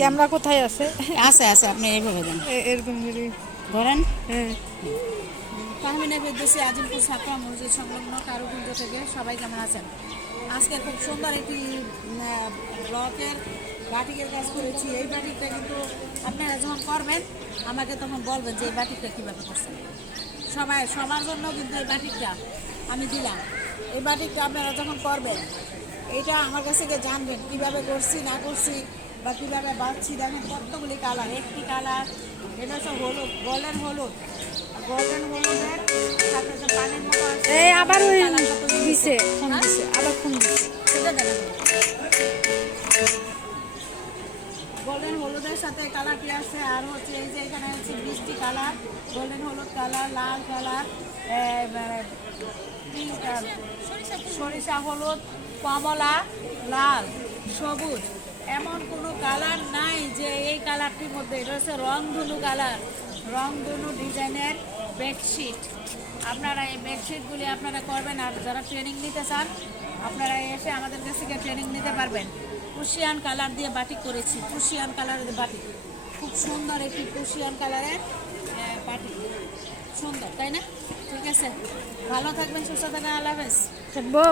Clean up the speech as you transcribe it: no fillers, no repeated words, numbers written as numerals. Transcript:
Camera কোথায় আছে? আছে আছে, আপনি এইভাবে দেন, এরকম ধরেন। হ্যাঁ। তাহমিনা ফেরদৌসী আজিমপুর ছাত্রা মসজিদ সংলগ্ন কারুকুঞ্জ থেকে সবাই কেমন আছেন? আজকে খুব সুন্দর একটি ব্লকের বাটিকের কাজ করেছি। এই বাটিকটা কিন্তু আপনারা যখন করবেন আমাকে তখন বলবেন যে এই বাটিকটা কীভাবে করছেন। সবার জন্য কিন্তু এই বাটিকটা আমি দিলাম। এই বাটিকটা আপনারা যখন করবেন এটা আমার কাছ থেকে জানবেন কীভাবে করছি না করছি বা কীভাবে বাঁচছি। দেখেন কতগুলি কালার, একটি কালার এটা হচ্ছে হলুদ, গোল্ডেন হলুদ। গোল্ডেন হলুদের সাথে যে পানির মতো আছে, এই আবার ওই দিছে ফোন দিছে, আবার ফোন দিছে। সেটা দেখেন গোল্ডেন হলুদের সাথে কালারটি আছে। আর হচ্ছে এই যে এখানে হচ্ছে 20টি কালার, গোল্ডেন হলুদ কালার, লাল কালার, সরিষা হলুদ, কমলা, লাল, সবুজ। এমন কোনো কালার নাই যে এই কালারটির মধ্যে। এটা হচ্ছে রংধনু কালার, রংধনু ডিজাইনের বেডশিট। আপনারা এই বেডশিটগুলি আপনারা করবেন। আর যারা ট্রেনিং নিতে চান আপনারা এসে আমাদের কাছ থেকে ট্রেনিং নিতে পারবেন। কুশিয়ান কালার দিয়ে বাটিক করেছি, কুশিয়ান কালারের বাটিক, খুব সুন্দর একটি কুশিয়ান কালারের বাটিক, সুন্দর তাই না? ঠিক আছে, ভালো থাকবেন, সুস্থ থাকবেন, আল্লাহ হাফেজ। থাকবো।